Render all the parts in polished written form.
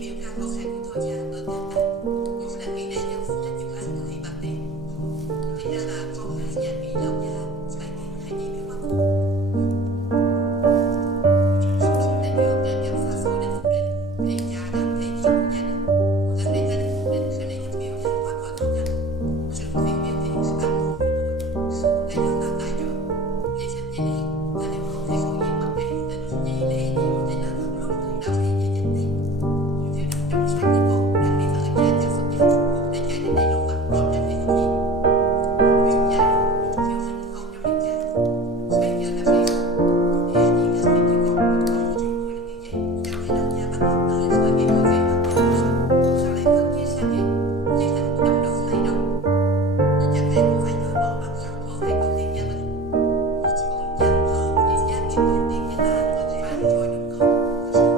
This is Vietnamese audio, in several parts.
biểu ca khẩu hàng của tôi nha ở Thanh Anh. Một lần nghỉ này nhân phụ trách giúp anh thì bạc tiền. Thì ra là con hai nhà nghỉ lâu nha. Vậy thì hai chị biết không? Đại dương đang gặp xa xôi đến Phúc Định. Thì cha đang thầy chị của gia đình. Lần này gia đình Phúc Định sẽ để giúp biểu nhà thoát khỏi khó khăn. Sự phiền biểu thì ăn thua của tôi. Đại dương ta tại rồi. Thì xin chị đi. Và nếu không thể ngồi yên mặt ấy, tình chị lễ thì có thể làm lúc lúc thường đạo hay về danh tiết. Thiếu đừng trong sáng với con, đang đi vào nhà theo xuất gia. Để chạy đến đây lộ mặt, còn chẳng phải không gì. Việc nhà thiếu thành con trong việc cha. Bây giờ làm gì? Thì ai chỉ gắn việc với con chuyện người là như vậy. Chẳng phải đâu nhà bắt học tới rồi bị người gây mất nhà sự. Sao lại phân chia xa vậy? Chia thành đâm đầu tay đầu. Chẳng lẽ cũng phải chối bỏ bằng sao thôi hay con tiền nhà mình. Con chẳng thờ thì gia nghiệp đầu tiên nhà ta có thể bán rồi đúng không?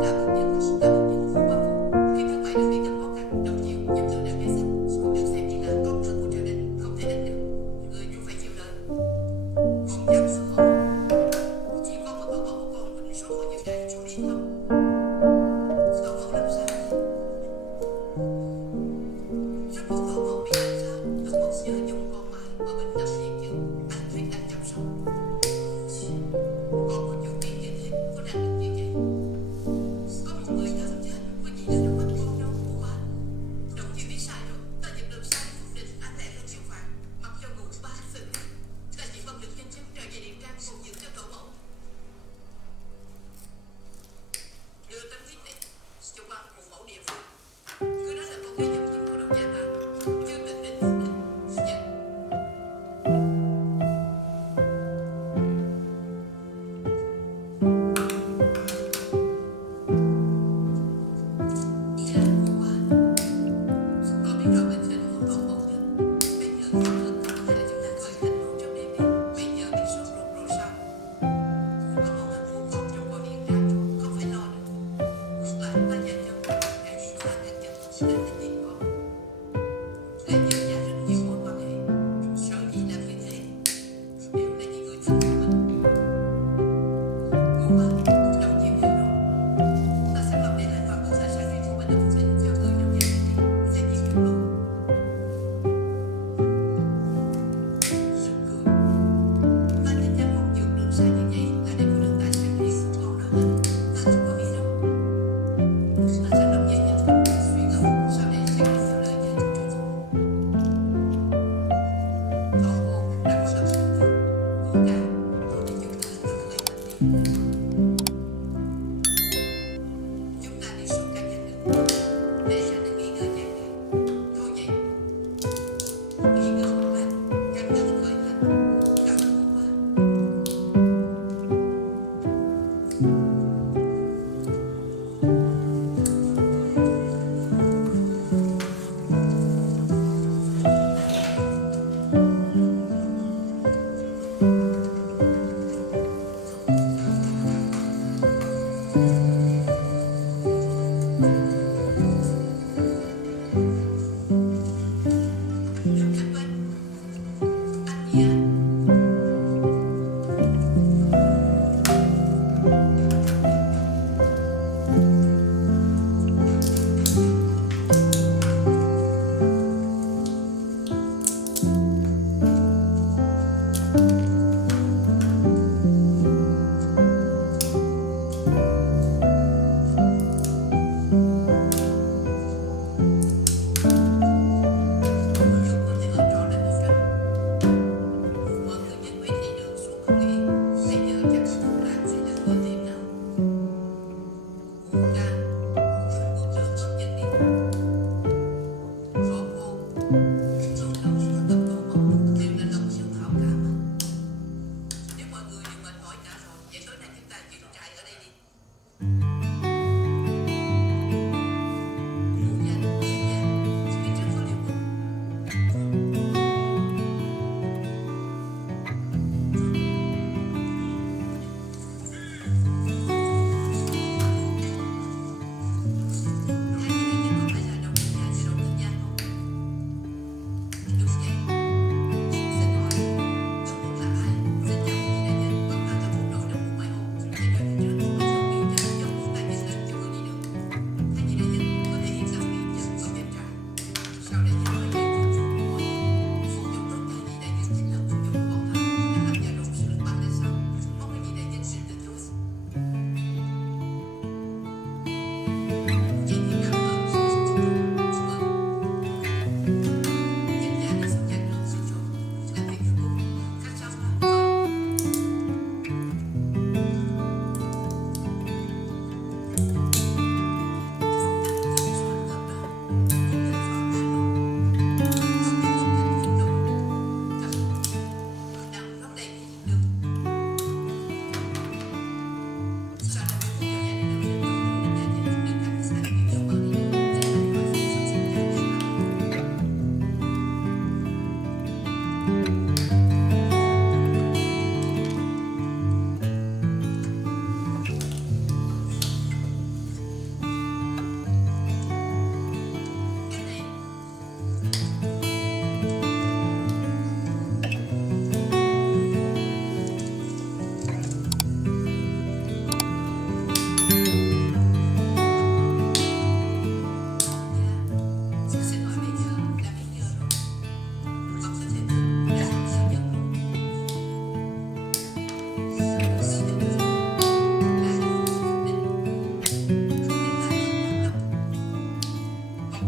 Cả bệnh nhân phụ qua phụ. Khi thương mại đơn vị gặp khó khăn, đồng nhiều nhập từ đang nghe sách, cũng được xem như là con thân của triều đình, không thể đánh được. Người chú phải chịu đựng. Con dám số hộ. Chỉ có một tổ mẫu của con mình số hộ như vậy, chú biết không? Tổ mẫu làm sao? Rốt cuộc tổ mẫu bị làm sao? Tổ mẫu nhớ dùng con mãi mà bệnh nằm liệt giường, anh Thuyết đang chăm sóc. Con có chủ kiến như thế, có làm được như vậy? Có một người thân chết, có gì là trong mắt con đâu, cô ba. Đồng chí biết sai rồi, ta nhận được sai Phúc Định, anh lẽ phải chịu phạt, mặc cho ngụ ba xử. Ta chỉ mong được nhân chứng trở về điện trang phụng dưỡng cho tổ mẫu. Đưa tấm viết này cho quan phụ mẫu địa phương. Cứ nói là con gây dòng chính của đồng nhà ta, chưa định đến Phúc Định. Nhận. Đi ra cô ba. Con biết rõ bệnh tình của tổ mẫu rồi. Bây giờ thì hơn, hay là chúng ta khởi hành luôn trong đêm đi. Bây giờ biết sốt ruột rồi sao? Có mong ăn phụ con trong con điện trang rồi, không phải lo nữa. Lại ta dành cho con cái gì ta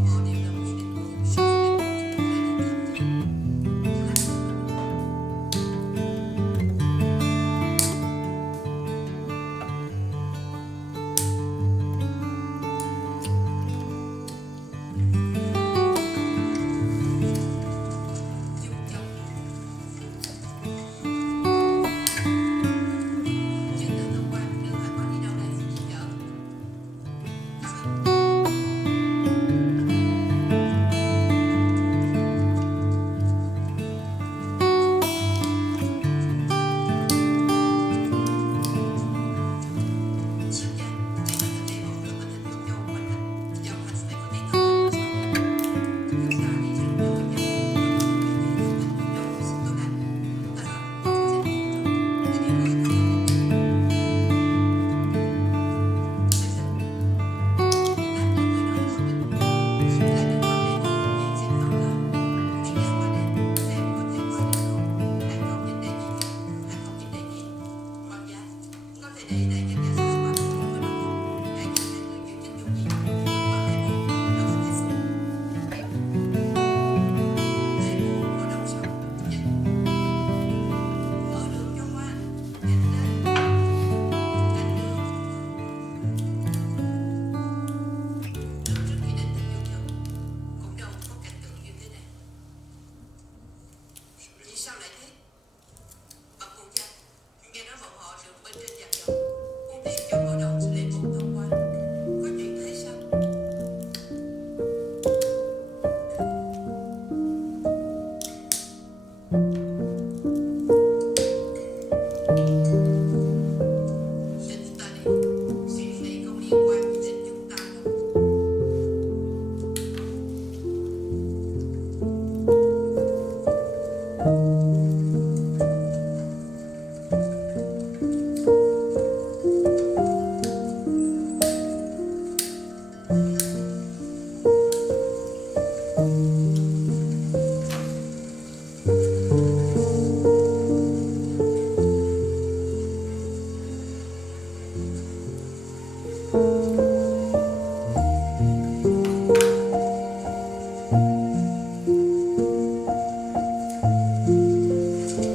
好的